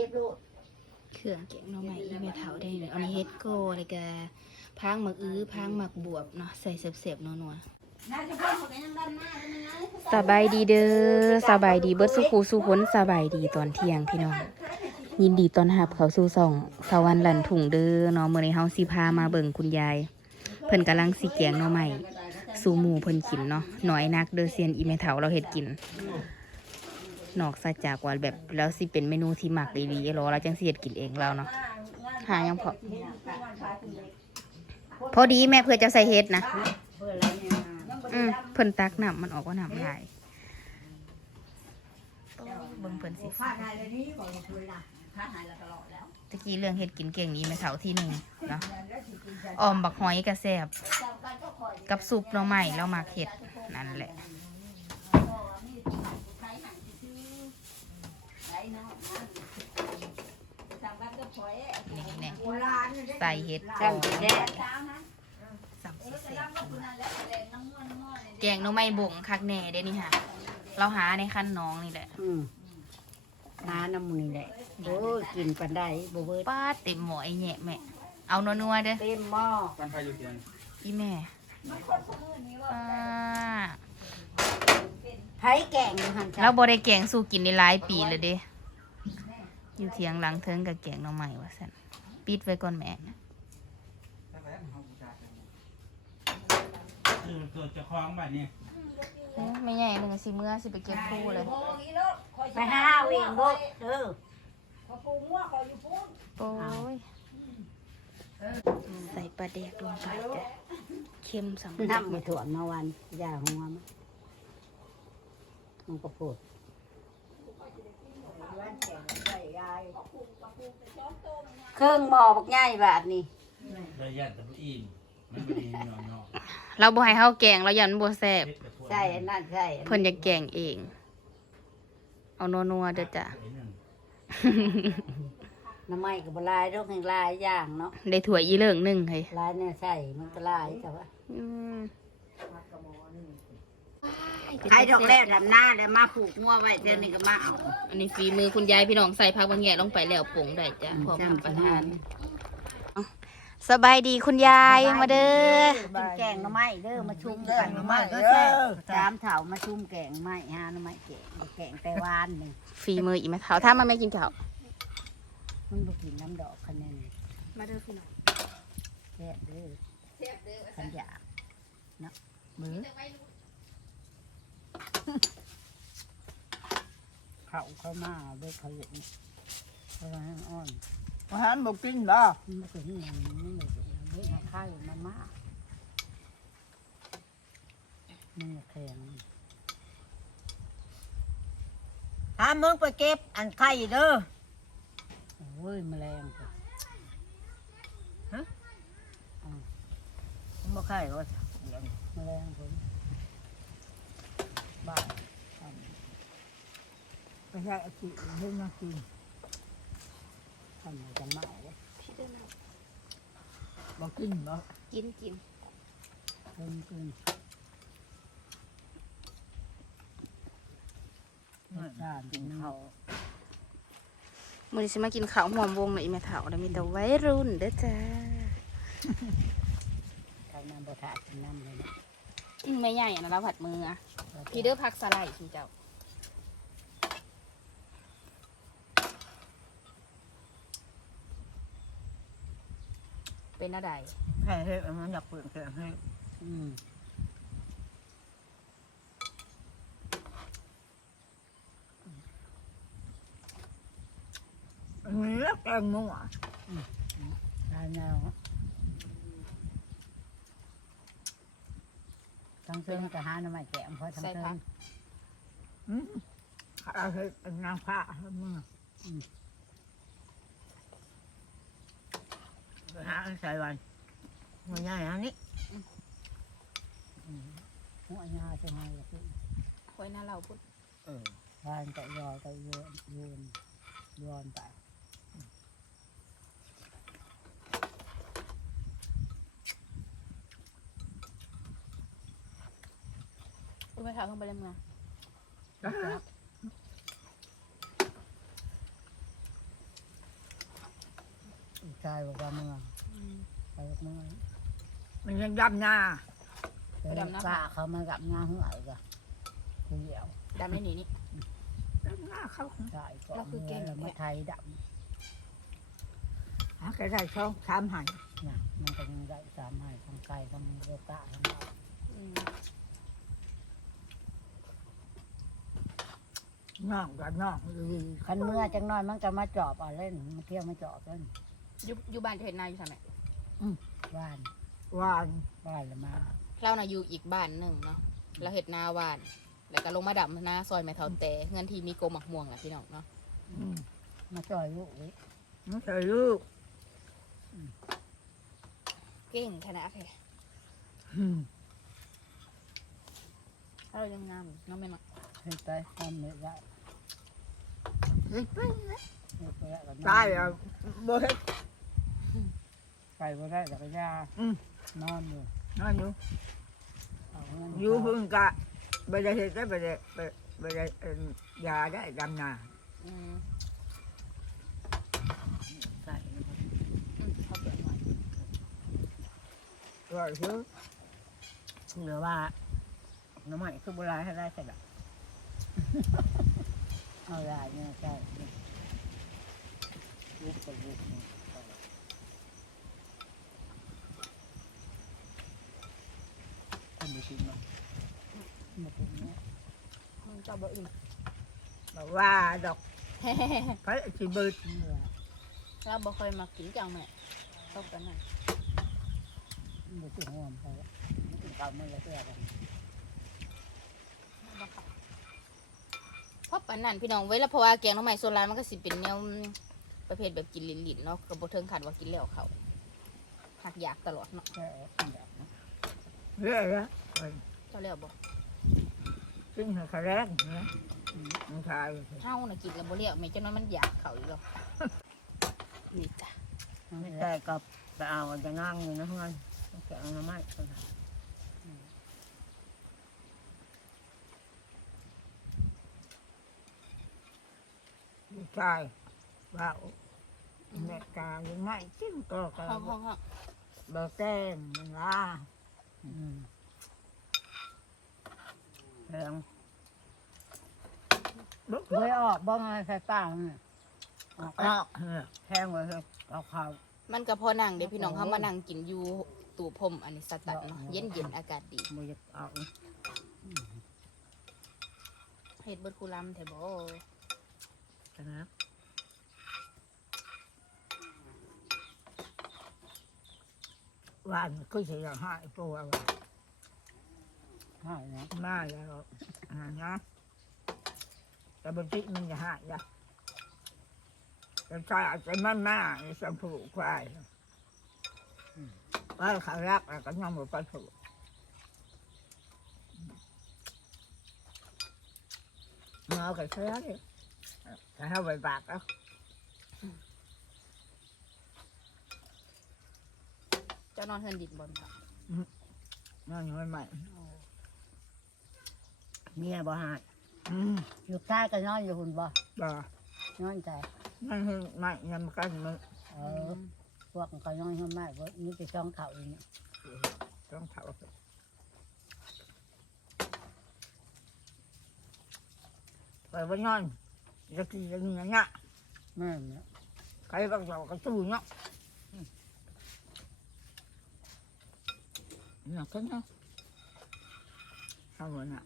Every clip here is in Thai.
ก็บโลดเครื่องแกงหน่อไม้อีเมทาได้เลยอันนี้เฮ็ดโก้แล้วก็พางหมักอื้อพางหมักบวบเนาะใส่เสียบๆนัวๆน่าจะพ่อคนยังด้านหน้าเป็นยังไงสบายดีเด้อสบายดีเบิดสุขูสุขนสบายดีตอนเที่ยงพี่น้อง ยินดีตอนรับเขาสู่ส่องสวรรค์หลันถุงเด้อเนาะมื้อในี้เฮาสิพามาเบิ่งคุณยาย เพิ่นกำลังสิแกงน่อไม้สู่หมู่เพิ่นกินเนาะน้อยนักเด้อเซียนอีแม่เฒ่าเราเฮ็ดกิน นอกจากว่าแบบแล้วสิเป็นเมนูที่มักดีๆรอเราจังสิเฮ็ดกินเองแล้วเนาะหายังพอพอดีแม่เพื่อจะใส่เฮ็ดนะเพื่ออะไรเนี่ยอืมเพิ่นตักน้ำมันออกว่าน้ำลายเบิ่งเพิ่นสิข้าหายเลยนี่บอกเลยนะข้าหายแล้วตลอดแล้วตะกี้เรื่องเฮ็ดกินเก่งนี้แม่เฒ่าที่หนึ่งเนาะออมบักหอยกระแซบกับซุปหน่อไม้แล้วมักเฮ็ดนั่นแหละ นี่แน่ใส่เฮ็ดจำจะแด้สับสิแซ่บแกงหน่อไม้บ่งคักแน่เด้นี่ค่ะ เราหาในคันน้องนี่แหละอืมน้าน้ำมันนี่แหละโอ้ยกินปันได้บ่เบิดป้าดเต็มหมอไอ้แหน่แม่ เอานัวๆเด้อเต็มหม้อบ้านไฟอยู่เทียนอีแม่ป้าไผแกงอยู่หันเราบ่ได้แกงสู่กินในหลายปีแล้วเด้ อยู่เทียงหลังเทิงกับแกงหน่อไม้ว่าซั่นปิดไว้ก่อนแม่คือตัวจะคล้องแบบนี้เอ้ยไม่ใหญ่หนึงสิเมื่อสิไปเก็บคู่เลย ไปหาเอาเองบ่เออโอ้ยใส่ปลาแดกลงไปจ้ะเค็มสำหรับน้ำมาถ่วงมาวันอย่าหัวมันมันก็พูด เครื่องหม้อบักง่ายบาทนี่ระยะตะอิ่มมันไม่ดีนอนนอกเราบ่ให้เฮาแกงเรายันบ่แซ่บเล็กกระทวนใช่อันนั่นใช่อันเพิ่นอยากแกงเอง เอานัวๆเด้อจ้ะไอ้นั่นน้ำไม้กับบลายดอกแห่งลายอย่างเนาะได้ถั่วยอีเหลิงหนึงเฮ้ยลายเนี่ยใช่มันก็ลายแต่ว่า อืม ใครดอกแล้วทำหน้าแล้วมาผูกงัวไว้เดี๋ยวนี้ก็มาเอาอันนี้ฝีมือคุณยายพี่น้องใส่ผักบางแง่ลงไปแล้วปรุงได้จ้ะพร้อมรับประทาน สบายดีคุณยายมาเด้อกินแกงหน้ำไม้เด้อมาชุ่มกันหน้ำไม้เด้อสามเถามาชุ่มแกงไม้ฮาหน้ำไม้แกงแกงไต้หวานนี่ฝีมืออีแม่เฒ่าถ้ามันไม่กินข้าวมันบ่กินน้ำดอกคะแนนมาเด้อพี่น้องแซ่บเด้อขันอยากเนาะมือ เขาเข้ามาด้อเขาเห็นเขาให้อ่อนอาหารบอกกินบ่มันไม่เป็นอย่างนี้มันไม่เอย่าไข่มันมากมันแข็งถ้ามึงไปเก็บอันไข่เด้อโอ้ยแมลงก็มึงบ่ไข่ว่าเดี๋ยวแมลงผมบ้า ไปใช้อาชีพเรื่องมากินำทำอะไรกันมาเลยบอกกินบ่กินกินเพิ่มขึ้นรสชาติกินเขามื้อนี้สิมากินข้าวหอมวงเลยอีแม่เฒ่าแล้วมีแต่วัยรุ่นเด้อจ้าทางน้ำบะทากินน้ำเลยนะไม่ใหญ่นะเราผัดมืออะพี่เด้อผักสไลด์คุณเจ้า เป็นอะไรแค่เฮ็ดมันอยากเปลี่ยนแค่ให้อืมอันนี้แล้วแกงมั่วทานแล้วทั้งเชิงจะหาหน้ำไม้แกงเพราะทั้งใส่เชิผังกอืมเอาเฮ็ดเป็นนางฟ้าให้มึงไป หาอันใส่ไว้มันง่ายอันนี้หัวยาจะให้ก็คือไว้หน้าเราพุดเออทานก็ยอก็โยนโยนโยนไปคุณไปถามเข้าไปเลยเมือง ชายบอกว่าเมืองไปเมืองมันยังดำหน้าไปดำน้าเขามากับงาเหื่อยก็คือเดียวดำไม่หนีนี่ดำหน้าเขาใช่ก็เราคือเก่งแล้วมาไทยดหาแค่ได้ช่องสามหันำเนี่ยมันก็ยังได้สามให้ทำไก่ทำโลกะทำอะไรน้องกับน้องดีคันเมื่อจังน้อยมันก็มาจอบเอาเล่นมาเที่ยวมาจอบเล่น อยู่อยู่บ้านจะเห็นนาอยู่ทำไมบ้านหวานบ้านละมาเราน่ะอยู่อีกบ้านหนึ่งเนาะเราเห็ดนาหวาน แล้วก็ลงมาดำนาซอยไม้เท้าแต่เงินทีมีโกหมักม่วงอะพี่น้องเนาะอืมมาจอยลูกเว้ยไม่เคยลูกเก่งขนาดแท้อืมเรายังงามอยู่น้องแม่เนาะเฮ็ดไปทำไม่ได้เฮ้ยเฮ็ดไปแล้วก็นอนตายอะบ่เฮ็ด ไปบ่ได้แต่ก็ยาอืม นอนอยู่นอนอยู่เอาเงินอยู่พึ่งกะไปได้เฮ็ดได้ไปได้ไปไปได้เอิ่มยาได้ดำนาอืมใส่นะครับอืมเขาเปิดไว้ก็คือเหลือว่าน้ำใหม่คือโบราณให้ได้ใช่ไหมเอาได้เนี่ยใช่ยุบกับยุบนี่ค นไปกินเนาะมากินเนี่ยมันเจ้าบ่อื่นบอกว่าดอกไปสิเบิดเหลือเราบ่เคยมากินจังแม่ตบกันน่ะมันจะห่วงไปมันกินข้าวมันละเท่ากันเพราะปานนั้นพี่น้องเว้ยแล้วเพราะว่าแกงหน้องใหม่โซลานมันก็สิเป็นแนวประเภทแบบกินลิ้นๆเนาะก็บ่เทิงขัดว่ากินแล้วเขาหักอยากตลอดเนาะแค่อันเดียวนะ เรื่อยละเจ้าแล้วบ่ซึ่งให้ขาแรกเนี่ยมันขายเฮาน่ะกินแล้วบ่เลี้ยวแม่จังนั้นมันอยากเขาอีกแล้วนี่จ้ะไม่ใช่ก็ไปเอาจะนั่งอยู่นะเพื่อนแกเอาน้ำไม้คนละลูกชายว่าแม่กายังไงจิ้งก็กาห้องห้องห้องเบอร์แก้มมันว่าอืม แพงลุกเลยออกบ้องอะไรใส่ป้าเนี่ยออกออกเออแพงเลยครับเอาข้าว มันก็พอนั่งเด้พี่น้องเฮามานั่งกินอยู่ตู้พรมอันนี้สตัดเนาะเย็นๆอากาศดีมือจะเอาเฮ็ดเบิดคูลำแท้บ่จังนะวานก็จะอยากหายตัวว่า ใช่นะมาแล้วอ่านะแต่บางทีมันจะหายนะแต่ชายอาจจะมันมาในสัมผูกควายว่าเขารักแล้วก็ย่อมไปผูกมาเอากระเชื้อนี่ถ้าเอาไปบากแล้วเจ้านอนเฮือนดินบ่ค่ะ นอนอยู่ใหม่ เมียบ่หายอืมอยู่ใต้ก็นอนอยู่หุ่นบ่บ่นอนใจนั่นคือใหม่ยังกันมันเออพวกมันก็นอนหุ่นมากเว้ยนี่จะจ้องเขาอีกเนี่ยต้องเผาไปว่านอนจะกินจะกินอย่างเงี้ยแม่เนี่ยใครบางอย่างก็สู้เนาะเนี่ยก็เนาะทำวันน่ะ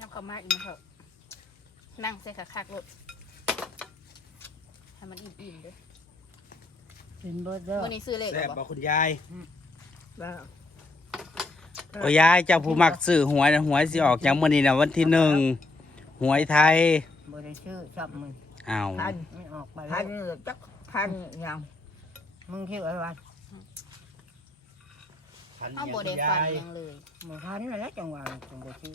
ยับเข้ามาอีกนะเถอะนั่งใส่คักๆโลดให้มันอิ่มๆเด้อกินเบิดเด้อวันนี้ซื้อเลขแซ่บบ่บอกคุณยาย แล้ว โอ้ยายเจ้าผู้มักซื้อหวยนะหวยสิออกจากมื้อนี้นะวันที่หนึ่งหวยไทยบ่ได้ชื่อชอบมึงอ้าวพันไม่ออกไปพัแล้นวจักพันอย่างมึงชื่ออะไรวะเฮาบ่ได้ฟันหยังเลยมึงพันนั่นแหละจังหวะจังบ่ชื่อ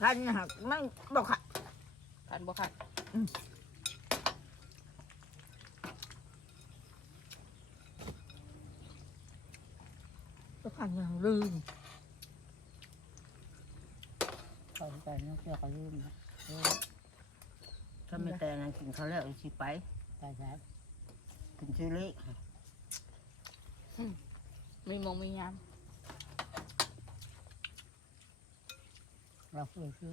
พันหักไม่บอกค่ะฟันบ่คักก็พันอย่างลืมเขาไปเนาะเชื่อก็ลืมนะเออถ้าไม่แต่นั้นกินเขาวแล้วสิไปไปใช้กินชื่อเล็กมีมงมียาม เราคือคือ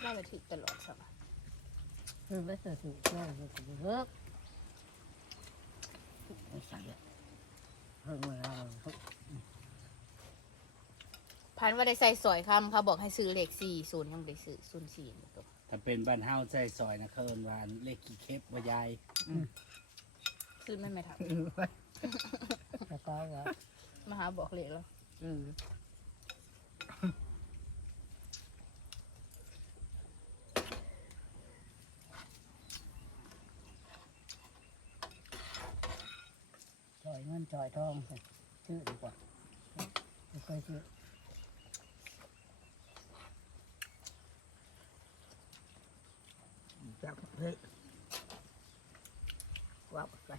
ได้ไปถึกตลอดสักคือไม่เสือถือเชื่อคือคือเลิกไม่ใส่อะเพิ่งเวลาพันว่าได้ใส่สอยคำเขาบอกให้ซื้อเลขสี่ศูนย์ยังได้ซื้อศูนย์สี่ตัวถ้าเป็นบ้านเฮาใส่ซอยนะเขาเอิ้นว่าเลขกี่เคปว่ายายซื้อไม่ไม่ทันแล้วก็ว่ามาหาบอกเลขแล้ว อืม ถอยเงินถอยทองชื่อดีกว่าไม่เคยชื่อจากเฮ้ยว่าไป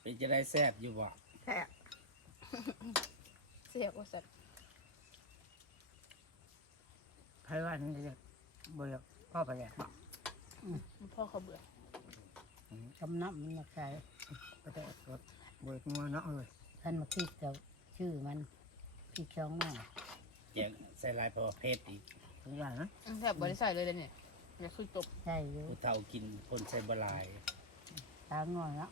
เป็นจะได้แซ่บอยู่บ่แท้เสียบว่าสักไผว่านี่จะบ่อยากพ่อไปแล้ว พ่อเขาเบื่อกำนับมันมาใช้ก็ได้รถบ่อยงัวเนาะเลยท่านมาคิดกับชื่อมันคิดช่องหน่อยแจงใส่ลายประเภทอีกทุกอย่างนะแทบบริษัทเลยเลยเนี่ยอย่าคือจบใช่อยู่ผู้เฒ่ากินคนใส่บหลายตาง่อยแล้ว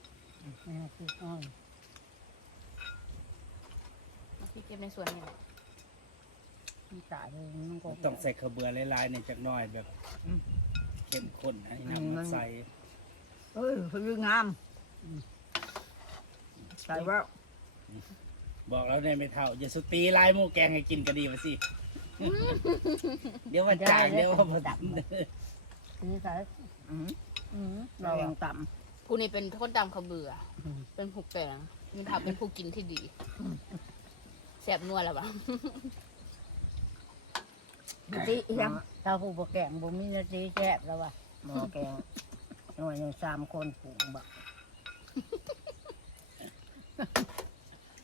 ไม่ให้คิดง่อยมาที่เก็บในส่วนนี้มันตายเลยมันก็ต้องใส่ข้าวเบื่อหลายๆในจักหน่อยแบบ เข้มข้นให้น้ำมันใส่เอ้ยเพิ่งงามใส่ว่า บอกแล้วเนี่ยไม่เท่าอย่าสุตีลายหมูแกงให้กินก็ดีมาสิ เดี๋ยวว่าจ่ายเดี๋ยวว่าบ่ตัคือใส่อืมอืมเราเรายังต่ผู้นี้เป็นคนตามเขาเบื่ออเป็นผูกแปลงมีถาเป็นผู้กินที่ดีแสบนัวแล้วปะำ ดิยังเราผู้บกแก่งบ่มีนาทีแซ่บแล้วว่ะหมอแกงหน่วยยังสามคนปลูกบัก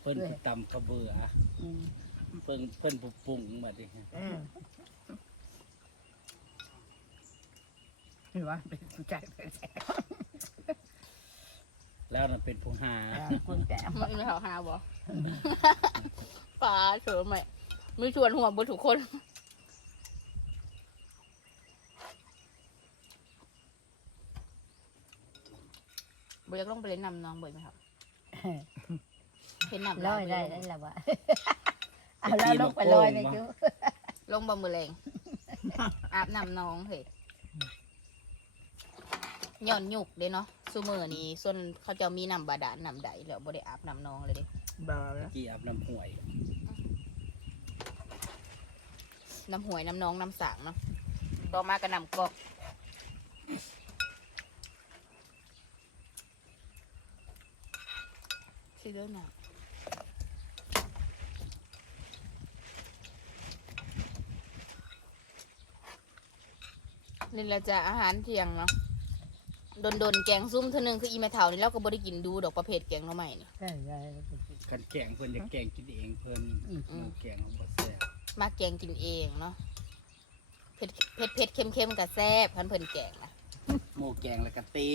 เพิ่นผู้ตำข้าวเบื่ออืมเพิ่นเพิ่นผู้ปรุงมาดิเห็นว่าเป็นผู้ใจเป็นแสแล้วน่ะเป็นผู้หาคนแก่มันไม่เขาหาบ่ ปลาเฉยไหมมีส่วนห่วงบนทุกคน บอยากลงไปเล่นน้ำน้องบ่อยไหมครับเห็นน้ำร้อยได้ลได้แล้วว่ะเอาแล้วลงไปลอยในจุลงบ่มือแรงอาบน้ำน้องเฮ้ยย่อนยุกเด้เนาะซูมือนี้ส่วนเขาเจะมีน้ำบาดาลน้ำใดแล้วบ่ได้อาบน้ำน้องเลยเด้บ่าวแล้วกี่อาบน้ำห่วย น้ำหวยน้ำน้องน้ำสางเนาะต่อมาก็น้ำกอก สิเด้อน่ะนี่แหละจะอาหารเที่ยงเนาะโดนๆแกงซุ่มเท่านึงคืออีแม่เฒ่านี่เราก็บ่ได้กินดูดอกประเภทแกงหน่อไม้นี่ ใช่ใช่คันแกงเพิ่นจะแกงกินเองเพิ่นอืมเอาแกงเอาบ่แซ่บมาแกงกินเองเนาะเผ็ดเผ็ดเผ็ดเค็มเค็มกับแซ่บคันเพิ่นแกงนะ หมูแกงแล้วก็ตี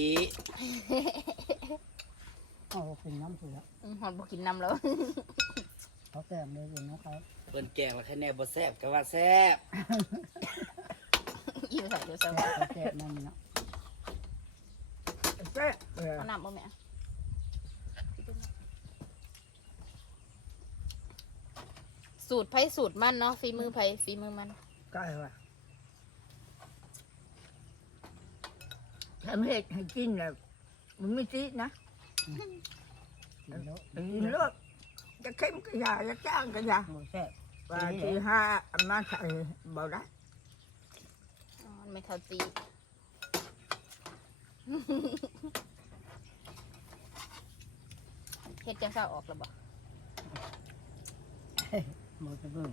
โอ้เป็นน้ำเผือกอืมหอดบ่กินน้ำแล้วเขาแก่เลยอยู่นะครับเพิ่นแกงแล้วคะแนนบ่แซ่บก็ว่าแซ่บอีไปใส่เดี๋ยวใส่เขาแก่มันเนาะเจ๊เออเอาน้ำบ่แม่สูตรไผสูตรมันเนาะฝีมือไผฝีมือมันใกล้ว่ะทำเห็ดให้กินแล้วมันไม่ติดนะ กินแล้วกินเลือดจะเข้มก็อยาจะจ้างก็อยาหมูแซ่บว่าที่ห้าเอามาใส่บ่ได้อ๋อมันไม่เท่าตีเฮ็ดจังซ่าออกแล้วบ่หมูจะเบิ่ง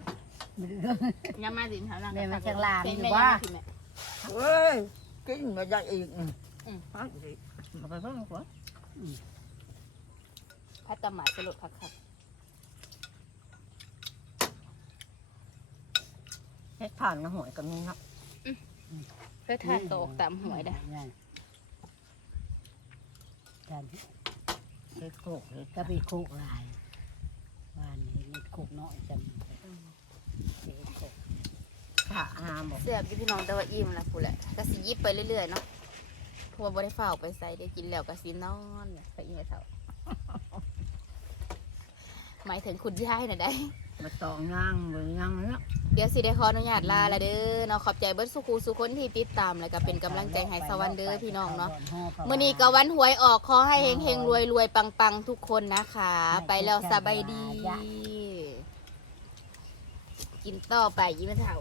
ยังมาสิถามนางแม่มาจากลางเป็นอยู่แม่ว่ายังมาสิแม่เฮ้ยกินมาได้อีกอืมอืมเอาสิเอาไปเพิ่มก่อน พัดตำหมาสลดคักเฮ็ดผ่านกับหวยกับมีเนาะเพื่อทานตกตามหวยได้นั่นท่านเฮ็ดโคกเฮ็ดก็ไปคุกหลายบ้านนี้มันคุกน้อยจำไปคุกขาหามบอกเสียบอยู่พี่น้องแต่ว่าอิ่มแล้วพูดแหละก็สิยิบไปเรื่อยๆเนาะเพราะว่าบ่ได้ฝ้าวไปใส่ได้กินแล้วก็สินอนไปอีเมเท่า หมายถึงคุณยายน่ะได้ มาตองย่างเบิ่งย่างเนาะเดี๋ยวสิได้ขออนุญาตลาละเด้อเนาะขอบใจเบิดสุขูสุคนที่ติดตามแล้วก็เป็นกำลังใจให้สวรรค์เด้อพี่น้องเนาะมื้อนี้ก็วันหวยออกขอให้เฮงๆรวยๆปังๆทุกคนนะคะ ไปแล้วสบายดี กินต่อไปยิ้มเท่า